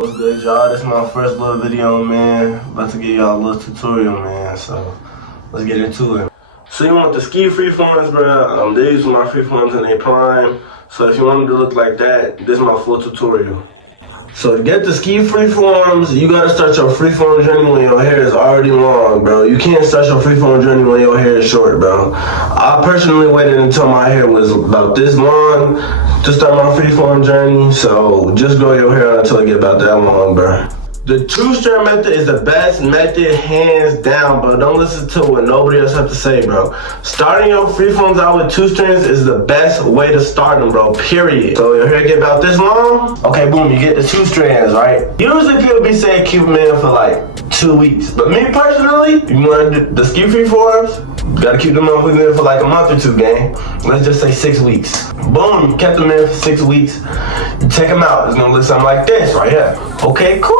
What's good, y'all? This is my first little video, man. About to give y'all a little tutorial, man. So let's get into it. So you want the ski freeforms, bro? These are my freeforms in their prime. So if you want them to look like that, this is my full tutorial. So to get the ski freeforms, you gotta start your freeform journey when your hair is already long, bro. You can't start your freeform journey when your hair is short, bro. I personally waited until my hair was about this long to start my freeform journey. So just grow your hair until it get about that long, bro. The two-strand method is the best method, hands down, bro. Don't listen to what nobody else have to say, bro. Starting your freeforms out with 2 strands is the best way to start them, bro, period. So your hair get about this long, okay, boom, you get the 2 strands, right? Usually people be saying keep them in for like 2 weeks. But me personally, you want to do the ski freeforms, you gotta keep them in for like a month or 2, gang. Let's just say 6 weeks. Boom, you kept them in for 6 weeks. You take them out, it's gonna look something like this right here. Okay, cool.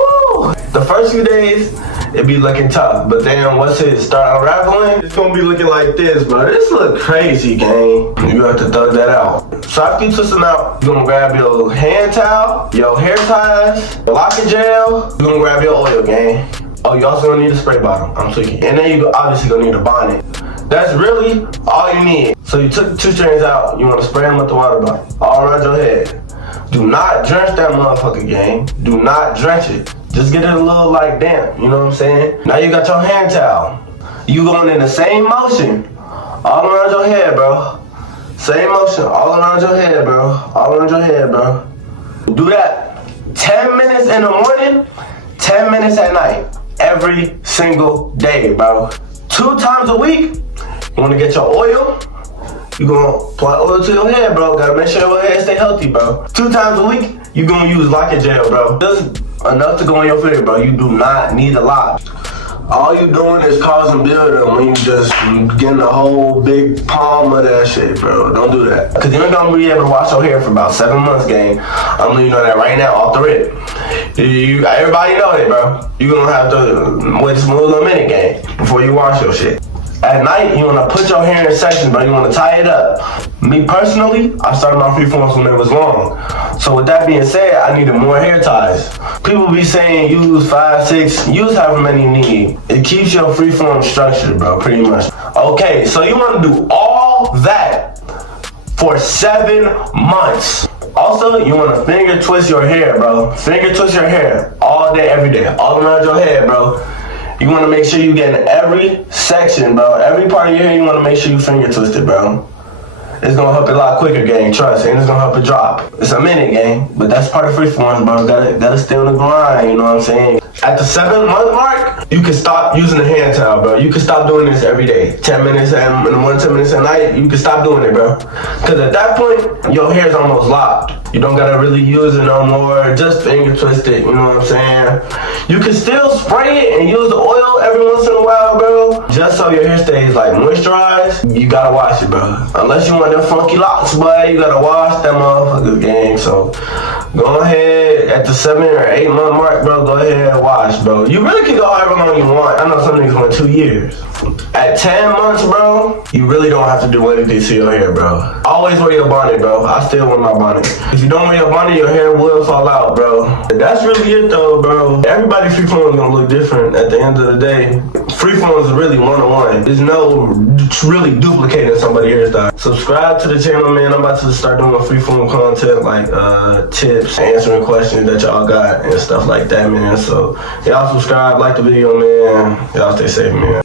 The first few days, it be looking tough, but then once it start unraveling, it's gonna be looking like this, bro. This look crazy, gang. You have to thug that out. So after you twist them out, you're gonna grab your hand towel, your hair ties, your locket gel, you're gonna grab your oil, gang. Oh, you also gonna need a spray bottle. I'm tweaking. And then you obviously gonna need a bonnet. That's really all you need. So you took the 2 strands out, you wanna spray them with the water bottle, all around your head. Do not drench that motherfucker, gang. Do not drench it. Just get it a little like damp, you know what I'm saying? Now you got your hand towel. You going in the same motion all around your head, bro. Same motion all around your head, bro. All around your head, bro. Do that 10 minutes in the morning, 10 minutes at night. Every single day, bro. 2 times a week, you wanna get your oil. You gonna apply oil to your hair, bro. Gotta make sure your hair stay healthy, bro. 2 times a week, you gonna use locket gel, bro. Just enough to go in your figure, bro. You do not need a lot. All you doing is causing buildup when you just getting a whole big palm of that shit, bro. Don't do that. Cause you ain't gonna be able to wash your hair for about 7 months, gang. I'm letting you know that right now, off the rip. Everybody know that, bro. You gonna have to wait a smooth minute, gang, before you wash your shit. At night, you wanna put your hair in section, bro. You wanna tie it up. Me personally, I started my freeforms when it was long. So with that being said, I needed more hair ties. People be saying use 5, 6, use however many you need. It keeps your freeform structured, bro, pretty much. Okay, so you wanna do all that for 7 months. Also, you wanna finger twist your hair, bro. Finger twist your hair all day, every day, all around your head, bro. You want to make sure you get in every section, bro. Every part of your hair, you want to make sure you finger twist it, bro. It's going to help it a lot quicker, gang. Trust, and it's going to help it drop. It's a minute, gang. But that's part of freeforms, bro. Gotta stay on the grind, you know what I'm saying? At the 7-month mark, you can stop using the hand towel, bro. You can stop doing this every day. 10 minutes in the morning, 10 minutes at night, you can stop doing it, bro. Because at that point, your hair's almost locked. You don't gotta really use it no more. Just finger twist it, you know what I'm saying? You can still spray it and use the oil every once in a while, bro. Just so your hair stays like moisturized, you gotta wash it, bro. Unless you want them funky locks, boy, you gotta wash them motherfuckers, gang. So go ahead at the 7 or 8 month mark, bro. Go ahead and wash, bro. You really can go however long you want. I know some niggas went 2 years. At 10 months, bro, you really don't have to do anything to your hair, bro. Always wear your bonnet, bro. I still wear my bonnet. If you don't wear your bonnet, your hair will fall out, bro. That's really it, though, bro. Everybody freeform is gonna look different at the end of the day. Freeform is really one-on-one. There's no really duplicating somebody's hairstyle. Subscribe to the channel, man. I'm about to start doing freeform content like tips, answering questions that y'all got and stuff like that, man. So y'all subscribe, like the video, man. Y'all stay safe, man.